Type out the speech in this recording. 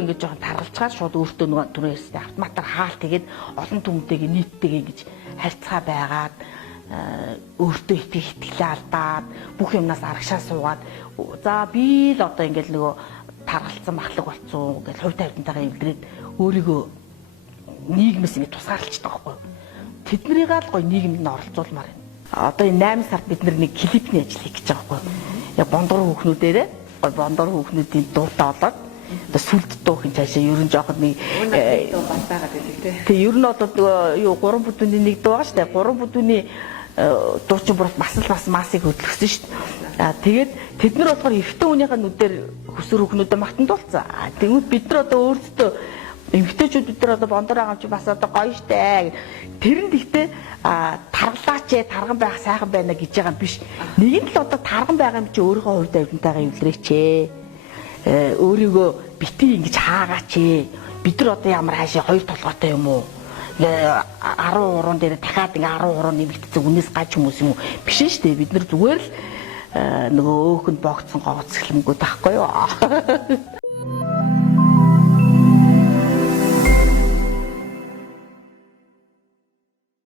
өөрөө ингэж жоохон таргалцгаад шууд өөртөө нөгөө түрээс автоматар хаалт тэгээд олон түмтэйгээ нийттэйгээ ингэж харьцаа байгаад өөртөө итгэлээ алдаад бүх юмнаас арагшаа суугаад за би л одоо ингээл нөгөө таргалцсан махлаг болцсон гэж хувь тавилантайгаа эвлэрээд өөрийгөө нийгмээс ингэ тусгаарлцдаг байхгүй юу. Тэднийг л гоё нийгэмд нь оролцуулмаар байна. Одоо энэ 8 сард бид нэг клипний ажил хийх гэж байгаа байхгүй юу. Яг бондор хүүхнүүдээрээ гоё бондор хүүхнүүдийн дуутай болоод одоо сүлд дуух юм цаашаа ер нь жоохон нэг бас байгаад байдаг тийм ер нь одоо юу 3 бүдүүний нэг дуу байгаа шүү дээ. 3 бүдүүний дуучин бүр бас масыг хөдөлгсөн шүү дээ. Тэгээд тэд нар болохоор эрэгтэй хүнийхээ нүдээр хөсөр хүүхнүүдэд магтандуулсан. Тэгвэл бид нар одоо өөрсдөө эмэгтэйчүүд бид нар одоо бондор байгаа юм чи бас одоо гоё штэ. Тэрэнд ихтэй таргалаач тарган байх сайхан байна гэж байгаа юм биш. Нэг нь л одоо тарган байгаа юм чи өөрийнхөө хувьд авдантайгаа эвлэрээч. Өөрийгөө битгий ингэж хаагаач. Бид нар одоо ямар хаашаа хоёр толгойтой юм уу? 13 дээр дахиад ингээ 13 нэмэгдсэн үнээс гаж хүмүүс юм уу? Биш шүү дээ. Бид нар зүгээр л нөгөө өөхөнд богцсон гоцглэмгүүд байхгүй юу?